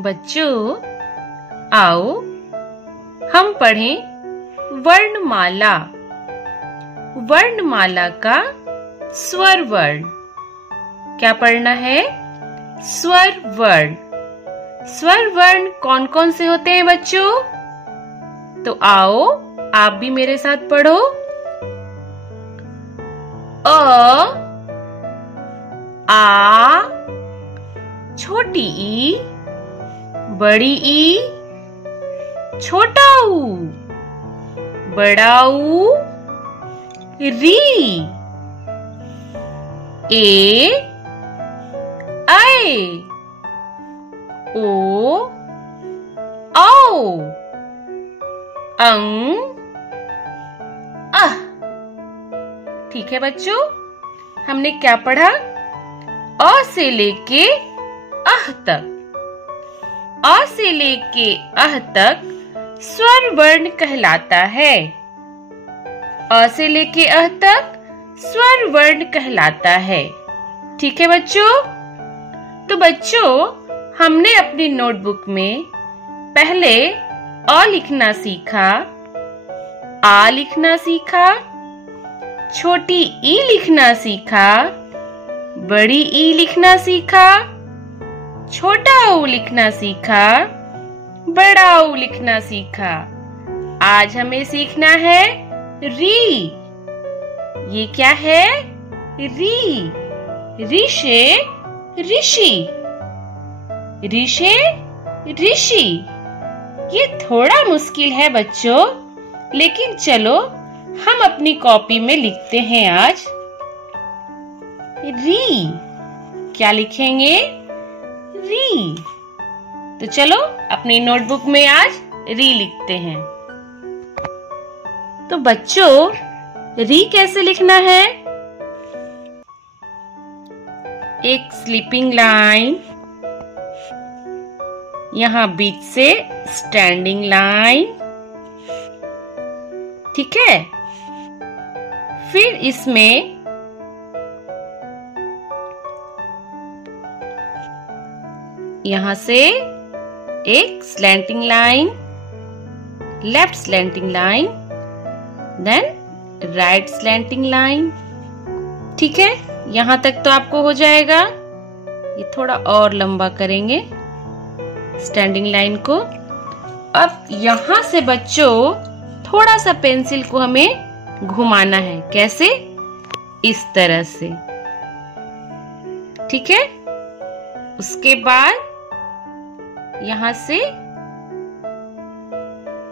बच्चों, आओ हम पढ़ें वर्णमाला। वर्णमाला का स्वर वर्ण। क्या पढ़ना है? स्वर वर्ण। स्वर वर्ण कौन कौन से होते हैं बच्चों? तो आओ आप भी मेरे साथ पढ़ो। अ, आ, छोटी ई, बड़ी ई, छोटा ऊ, बड़ा ऊ, री, ए, ऐ, ओ, औ, अं, अह। ठीक है बच्चों, हमने क्या पढ़ा? अ से लेके अह तक। अ से लेके अह तक स्वर वर्ण कहलाता है। अ से लेके अह तक स्वर वर्ण कहलाता है। ठीक है बच्चों? तो बच्चों, हमने अपनी नोटबुक में पहले अ लिखना सीखा, आ लिखना सीखा, छोटी ई लिखना सीखा, बड़ी ई लिखना सीखा, छोटा ऊ लिखना सीखा, बड़ा ऊ लिखना सीखा। आज हमें सीखना है री। ये क्या है? री। री से ऋषि। री से ऋषि। ये थोड़ा मुश्किल है बच्चों, लेकिन चलो हम अपनी कॉपी में लिखते हैं आज। री। क्या लिखेंगे? री। तो चलो अपनी नोटबुक में आज री लिखते हैं। तो बच्चों, री कैसे लिखना है? एक स्लीपिंग लाइन, यहां बीच से स्टैंडिंग लाइन। ठीक है? फिर इसमें यहां से एक slanting line, left slanting line, then right slanting line. ठीक है? यहां तक तो आपको हो जाएगा। ये थोड़ा और लंबा करेंगे स्टैंडिंग लाइन को। अब यहां से बच्चों थोड़ा सा पेंसिल को हमें घुमाना है। कैसे? इस तरह से। ठीक है? उसके बाद यहां से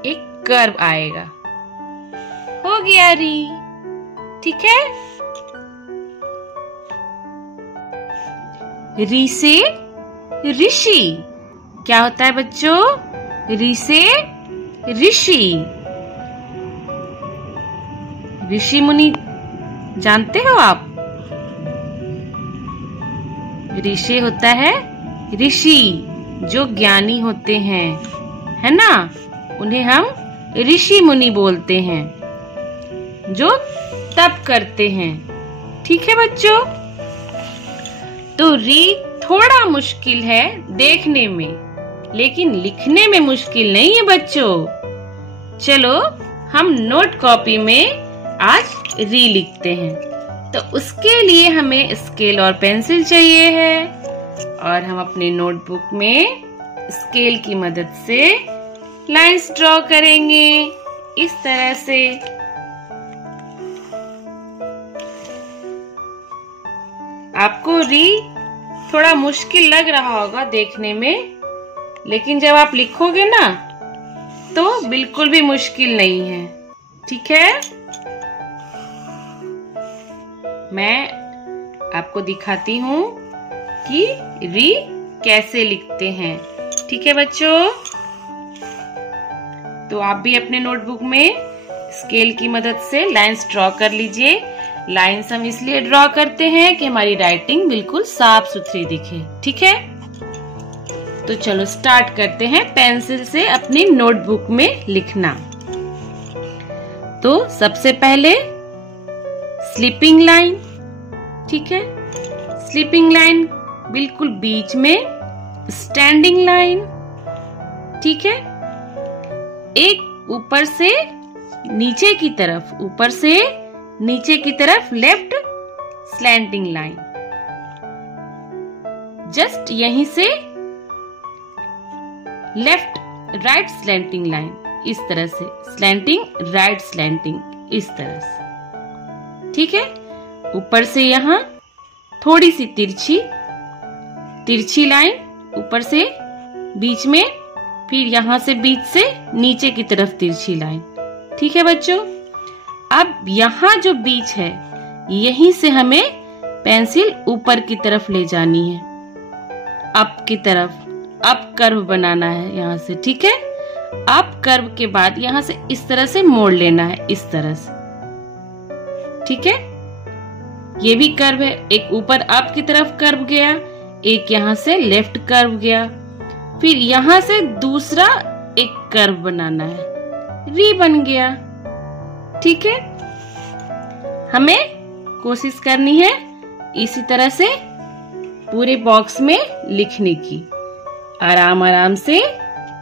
एक कर्व आएगा। हो गया री। ठीक है? री से ऋषि। क्या होता है बच्चों? री से ऋषि। ऋषि मुनि जानते हो आप? ऋषि होता है ऋषि, जो ज्ञानी होते हैं, है ना? उन्हें हम ऋषि मुनि बोलते हैं, जो तप करते हैं। ठीक है बच्चों? तो री थोड़ा मुश्किल है देखने में, लेकिन लिखने में मुश्किल नहीं है बच्चों। चलो हम नोट कॉपी में आज री लिखते हैं। तो उसके लिए हमें स्केल और पेंसिल चाहिए है, और हम अपने नोटबुक में स्केल की मदद से लाइंस ड्रॉ करेंगे इस तरह से। आपको री थोड़ा मुश्किल लग रहा होगा देखने में, लेकिन जब आप लिखोगे ना तो बिल्कुल भी मुश्किल नहीं है। ठीक है? मैं आपको दिखाती हूँ कि री कैसे लिखते हैं। ठीक है बच्चों? तो आप भी अपने नोटबुक में स्केल की मदद से लाइंस ड्रॉ कर लीजिए। लाइंस हम इसलिए ड्रॉ करते हैं कि हमारी राइटिंग बिल्कुल साफ सुथरी दिखे। ठीक है? तो चलो स्टार्ट करते हैं पेंसिल से अपनी नोटबुक में लिखना। तो सबसे पहले स्लीपिंग लाइन। ठीक है? स्लीपिंग लाइन बिल्कुल बीच में, स्टैंडिंग लाइन, ठीक है। एक ऊपर से नीचे की तरफ, ऊपर से नीचे की तरफ लेफ्ट स्लैंटिंग लाइन, जस्ट यहीं से लेफ्ट राइट स्लैंटिंग लाइन, इस तरह से स्लैंटिंग राइट स्लैंटिंग, इस तरह से, ठीक है। ऊपर से यहाँ थोड़ी सी तिरछी लाइन ऊपर से बीच में, फिर यहाँ से बीच से नीचे की तरफ तिरछी लाइन, ठीक है बच्चों। अब यहाँ जो बीच है यहीं से हमें पेंसिल ऊपर की तरफ ले जानी है, अप की तरफ, अप कर्व बनाना है यहाँ से, ठीक है। अप कर्व के बाद यहाँ से इस तरह से मोड़ लेना है, इस तरह से, ठीक है। ये भी कर्व है, एक ऊपर अप की तरफ कर्व गया, एक यहाँ से लेफ्ट कर्व गया, फिर यहाँ से दूसरा एक कर्व बनाना है, वी बन गया, ठीक है। हमें कोशिश करनी है इसी तरह से पूरे बॉक्स में लिखने की, आराम आराम से,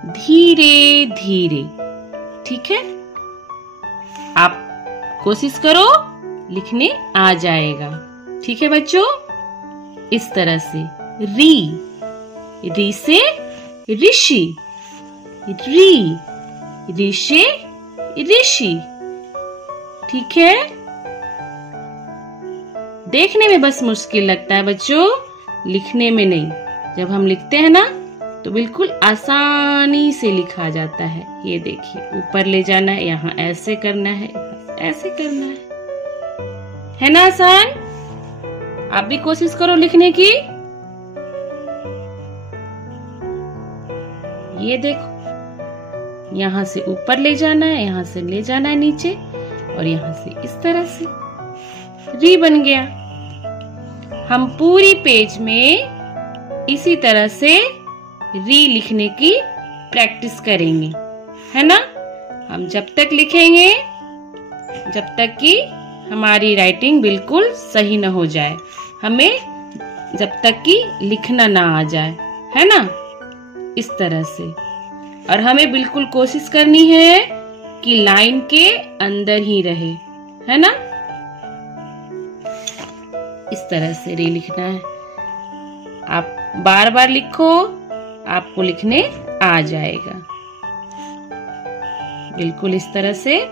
धीरे धीरे, ठीक है। आप कोशिश करो, लिखने आ जाएगा, ठीक है बच्चों। इस तरह से री से ऋषि, री से ऋषि, ठीक है। देखने में बस मुश्किल लगता है बच्चों, लिखने में नहीं। जब हम लिखते हैं ना तो बिल्कुल आसानी से लिखा जाता है। ये देखिए, ऊपर ले जाना है, यहाँ ऐसे करना है, ऐसे करना है ना आसान। आप भी कोशिश करो लिखने की। ये देखो, यहाँ से ऊपर ले जाना है, यहाँ से ले जाना है नीचे, और यहाँ से इस तरह से री बन गया। हम पूरी पेज में इसी तरह से री लिखने की प्रैक्टिस करेंगे, है ना। हम जब तक लिखेंगे जब तक कि हमारी राइटिंग बिल्कुल सही न हो जाए, हमें जब तक कि लिखना ना आ जाए, है ना, इस तरह से। और हमें बिल्कुल कोशिश करनी है कि लाइन के अंदर ही रहे, है ना। इस तरह से री लिखना है। आप बार बार लिखो, आपको लिखने आ जाएगा। बिल्कुल इस तरह से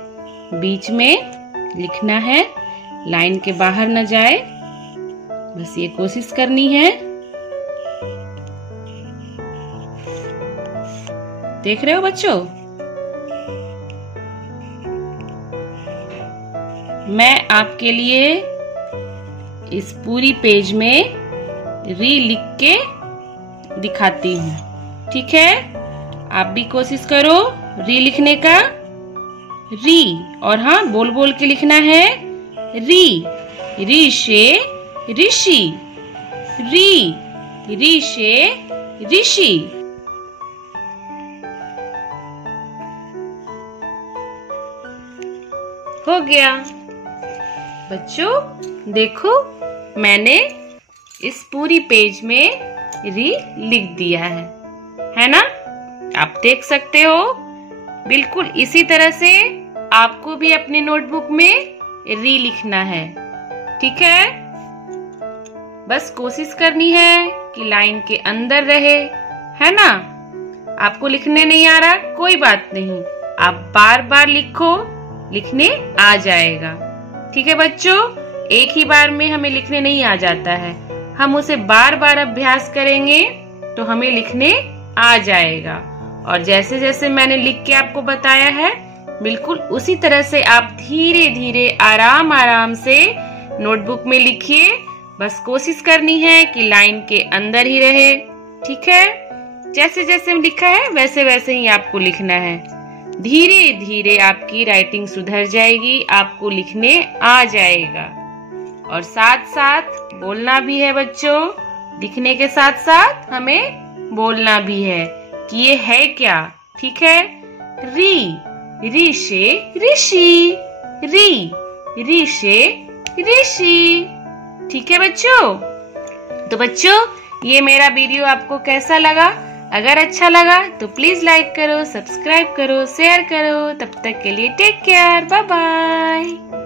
बीच में लिखना है, लाइन के बाहर न जाए, बस ये कोशिश करनी है। देख रहे हो बच्चों, मैं आपके लिए इस पूरी पेज में री लिख के दिखाती हूँ, ठीक है। आप भी कोशिश करो री लिखने का। री, और हाँ, बोल बोल के लिखना है। री से ऋषि, री से ऋषि। हो गया बच्चों, देखो मैंने इस पूरी पेज में री लिख दिया है ना। आप देख सकते हो, बिल्कुल इसी तरह से आपको भी अपने नोटबुक में री लिखना है, ठीक है। बस कोशिश करनी है कि लाइन के अंदर रहे, है ना। आपको लिखने नहीं आ रहा, कोई बात नहीं, आप बार बार लिखो, लिखने आ जाएगा, ठीक है बच्चों। एक ही बार में हमें लिखने नहीं आ जाता है, हम उसे बार बार अभ्यास करेंगे तो हमें लिखने आ जाएगा। और जैसे जैसे मैंने लिख के आपको बताया है, बिल्कुल उसी तरह से आप धीरे धीरे आराम आराम से नोटबुक में लिखिए। बस कोशिश करनी है कि लाइन के अंदर ही रहे, ठीक है। जैसे जैसे लिखा है वैसे वैसे ही आपको लिखना है। धीरे धीरे आपकी राइटिंग सुधर जाएगी, आपको लिखने आ जाएगा। और साथ साथ बोलना भी है बच्चों, लिखने के साथ साथ हमें बोलना भी है कि ये है क्या, ठीक है। री से ऋषि, री से ऋषि, ठीक है बच्चों। तो बच्चों, ये मेरा वीडियो आपको कैसा लगा? अगर अच्छा लगा तो प्लीज लाइक करो, सब्सक्राइब करो, शेयर करो। तब तक के लिए टेक केयर, बाय बाय।